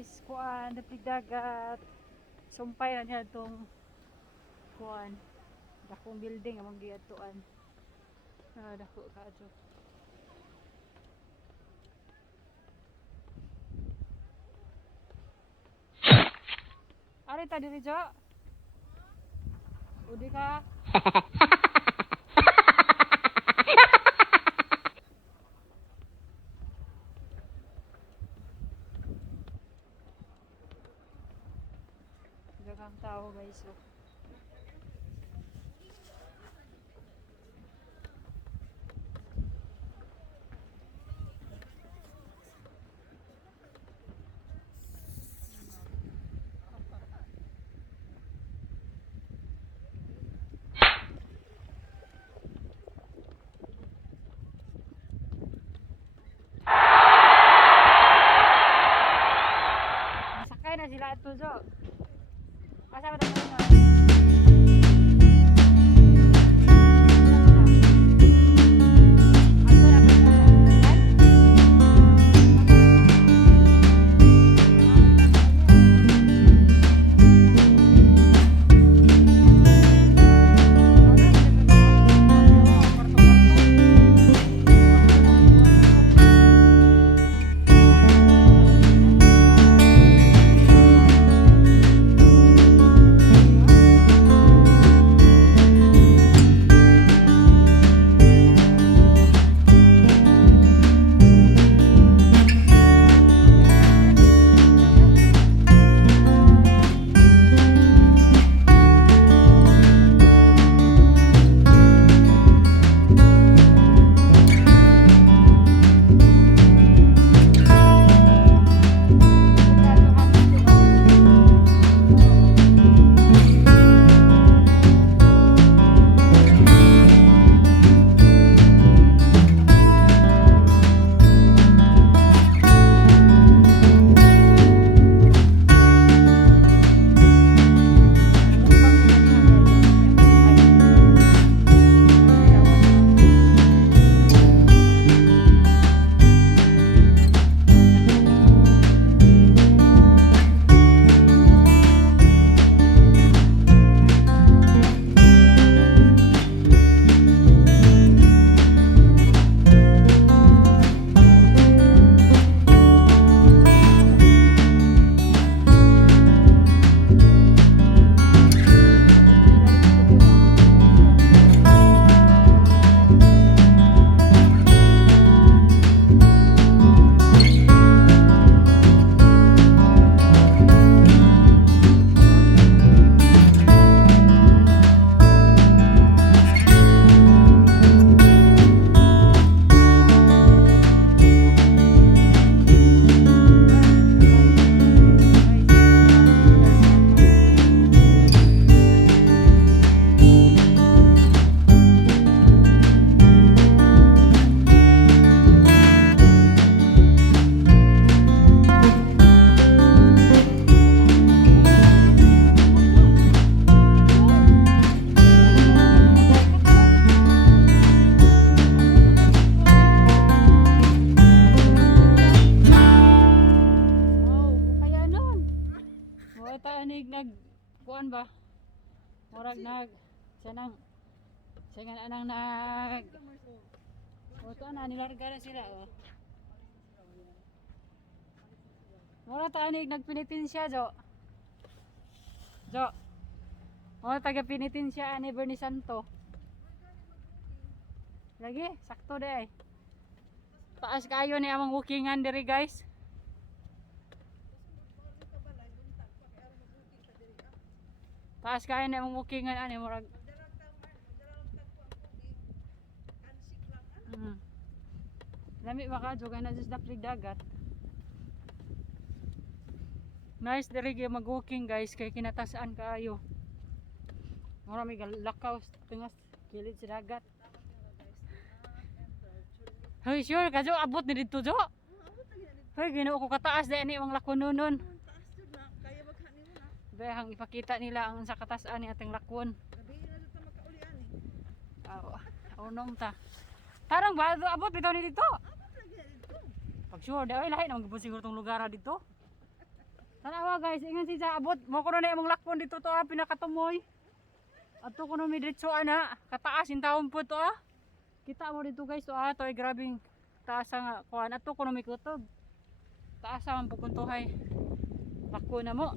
guys, kuan dapit dagat. Sumpay na niya itong kuan. Dakong building among giatuan. Dako kadto. Ari ta diri Jo. Udi ka. Dagang tao guys. Oh. Masakay na sila ito Jo. Asa ba tayo na? Kuan ba? Murag nag sanang sangan anang nag. O to na nilarga na sila oh. Mura ta anig nagpinitin siya Jo. Jo. Mura taga pinitin siya ani Bernie Santo. Lagi sakto day. Taas kayo ni among walkingan diri guys. Taas kaya na mong walkingan ani murag. Lami maka joga na sa daplig dagat. Nice diri gyud mag-walking guys kay kinatasan kaayo. Mura may lakaw tungas kilid sa dagat. Hoy sure ka Jo abot ni dito Jo. Hoy Ginoo ko kataas dai ani ang lakononon. Behang ipakita nila ang sa katasan ni ating lakwon. Gabi na dito makaulian eh. Unom ta. Tarang ba abot bitaw ni dito? Abot lagi dito. Pag sure dai lahi na magabot siguro tong lugar dito. Tanawa guys, ingon si sa abot mo ko na imong lakpon dito to pinakatumoy. Ato kuno mi diretso ana, kataas in taon po to Kita mo dito guys to to ay grabing taas nga kuan ato kuno mi kutob. Taas ang pukuntuhay. Lako na mo.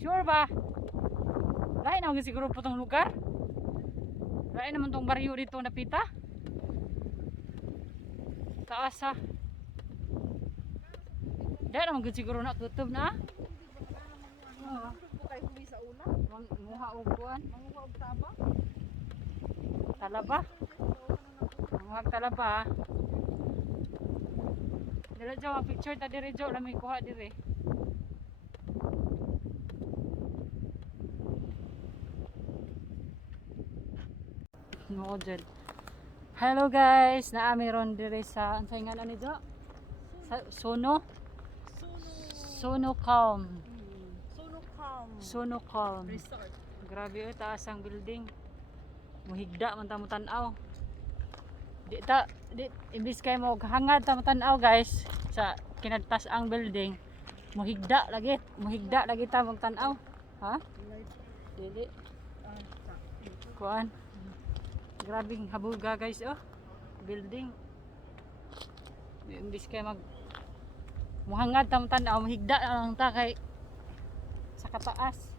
Sure ba? Lain naman siguro po tong lugar. Lain naman tong baryo dito napita. Taas ha. Dahil naman siguro na kutob na. Manguha og kuan, manguha og taba. Talaba. Manguha og talaba. Dili jo picture ta diri jo lamay kuha diri. No dyan. Hello guys, naami ron diri sa unsay ngalan ni jo? Sa Sono. Sono Calm. Sono Calm Resort. Grabe taas ang building. Muhigda man ta mo tan-aw. Di imbis kay mo hangad ta mo tan-aw guys sa kinagtas ang building. Muhigda lagi ta mo tan-aw. Ha? Dili. Kuan. Grabing habuga guys building. Imbis kay muhangad ta mo tan-aw, muhigda lang ta kay sa kataas.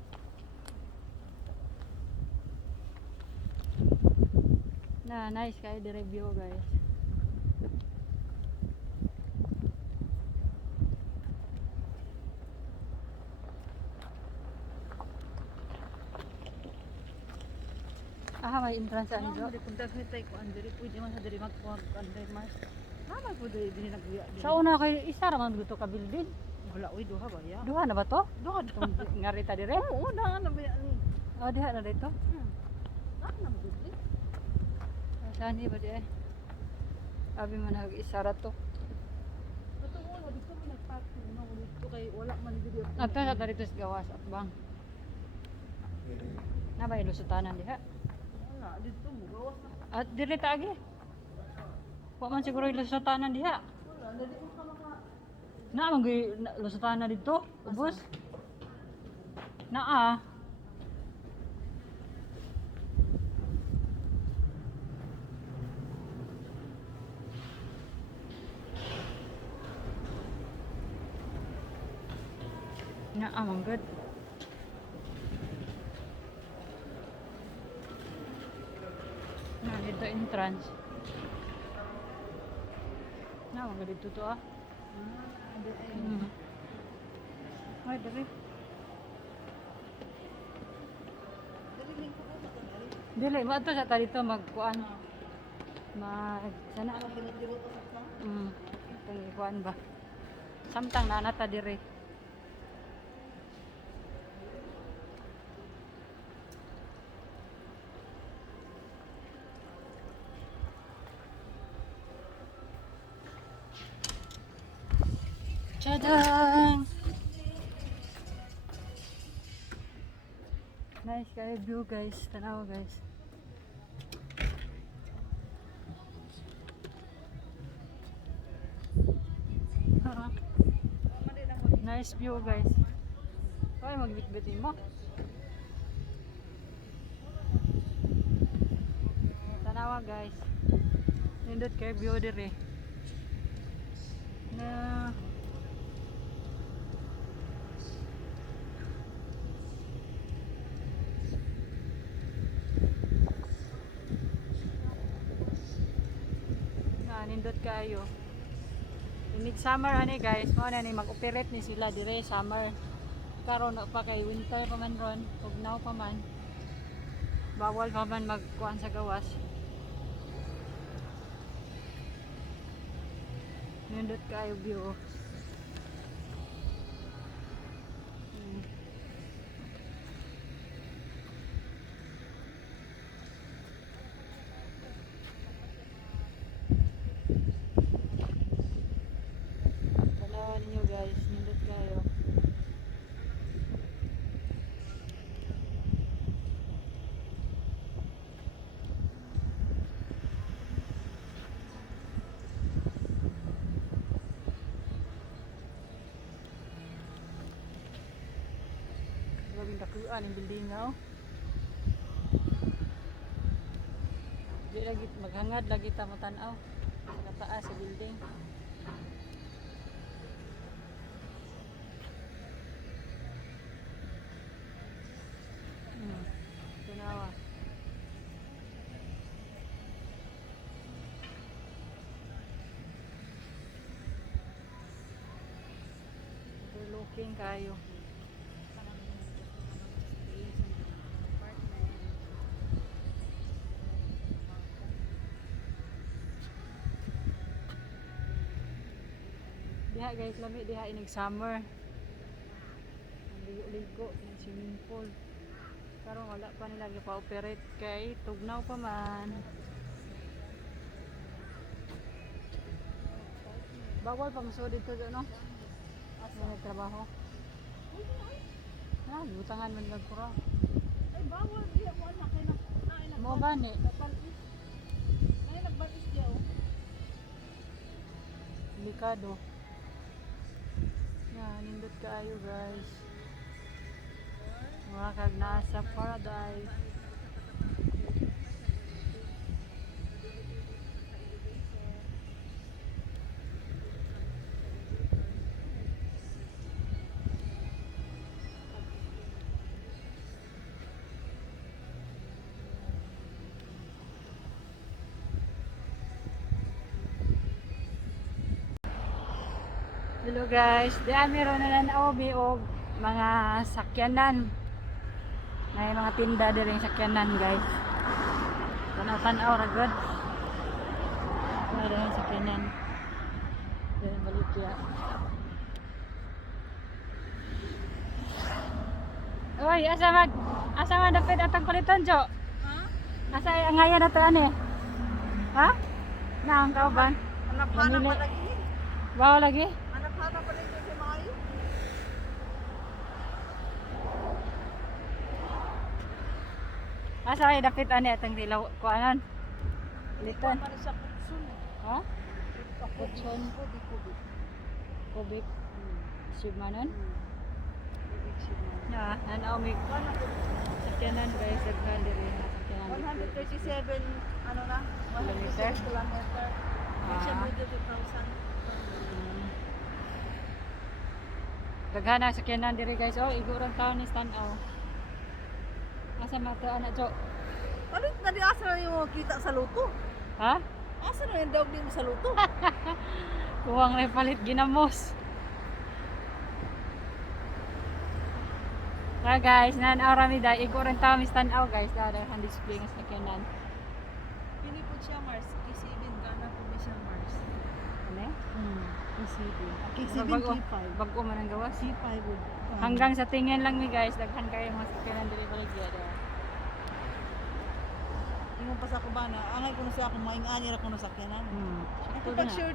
Nice kayo di review guys. May entrance ani jo. Punta tay ko andiri pwede man sa diri magkuha andiri mas. Nama po diri nagbiya. Sa una kay isa ra man dito ka building. Wala oy duha ba ya? Duha na ba to? Duha tong ngarita dire? Oo, na ba ni? Diha na dito. Na mo dito. Saan ba di ay? Abi man hag isa ra to. Ato mo dito mo nagpark no dito kay wala man dito. Ato sa dito sa gawas at bang. Na ba ilusutanan diha? Wala dito mo gawas na. At dire ta agi. Wa man siguro ilusutanan diha. Wala dito ka maka na mang lusutanan na dito, ubos. Naa. Naa mang good. Na dito entrance. Na mang dito to Ay, dari. Dili, mato sa ta dito magkuan. Sana. Itong kuan ba? Samtang na nata diri. Tadang! Nice kayo view guys, tanaw guys. Nice view guys. Ay magbitbitin mo. Tanawa guys. Nindot kayo view dire. Na nindot kayo. Init summer ani guys, mo na ni mag-operate ni sila dire summer. Karon pa kay winter pa man ron, tugnaw pa man. Bawal pa man magkuan sa gawas. Nindot kayo view. Guys, nindot kayo. Dakuan yung building nga oh. Di lagi maghangad lagi ta mo tan-aw. Sa taas sa building. Tunawa. Overlooking kayo. Diha guys, lami diha inig summer. Ang ligo-ligo ng swimming pool. Pero wala pa nila gipa-operate kay tugnaw pa man. Bawal pa maso dito no? Asa nagtrabaho? Ah, butangan man gagkura. Ay bawal diya mo anak kay na Mo gani. Nay nagbatis diya oh. Delikado. Yan, nindot kaayo guys. Mga kag nasa paradise. Hello guys, diyan meron na nanaobi o mga sakyanan. May mga tinda din sakyanan guys. Tanaw-tanaw ra gud. May din sakyanan. Diyan balik ya. Oy, asa man dapat atang kuliton jo? Ha? Asa ang ngaya na to ani? Ha? Naang kauban? Anak-anak pa lagi. Bawa lagi? Anak-anak pa lagi si Mayo. Asa ay dapat ani atang dilaw kuanan? Liton. Para sa kutsun. Ha? Kutsun ko di ko. Kubik. Submanon? Ibig sabihin. Ya, nanaw mig sakyanan guys, daghan diri sakyanan. 137 ano na? 137 kilometer. Siya mo 2,000. Daghan na sakyanan diri guys. Oh, igurang taon ni tanaw. Asa mata anak jo? Palit na di asa na yung kita sa luto. Ha? Asa na yung dog din sa luto? Kuwang na palit ginamos. Kaya guys, nanaw rami dai igurang taon ni tanaw guys. Daghan display ng sakyanan. Pinipod siya Mars. Kisibin gana po ba siya Mars? Ano? Kisibin. Bago man ang gawas. C5 would. Hanggang sa tingin lang mi guys, daghan kayo mga sakyanan diri baligya. Ingon pa sa ako ba na angay ko na siya kung maing-ani ra ko na sakyanan. Sakto Ako na. pag sure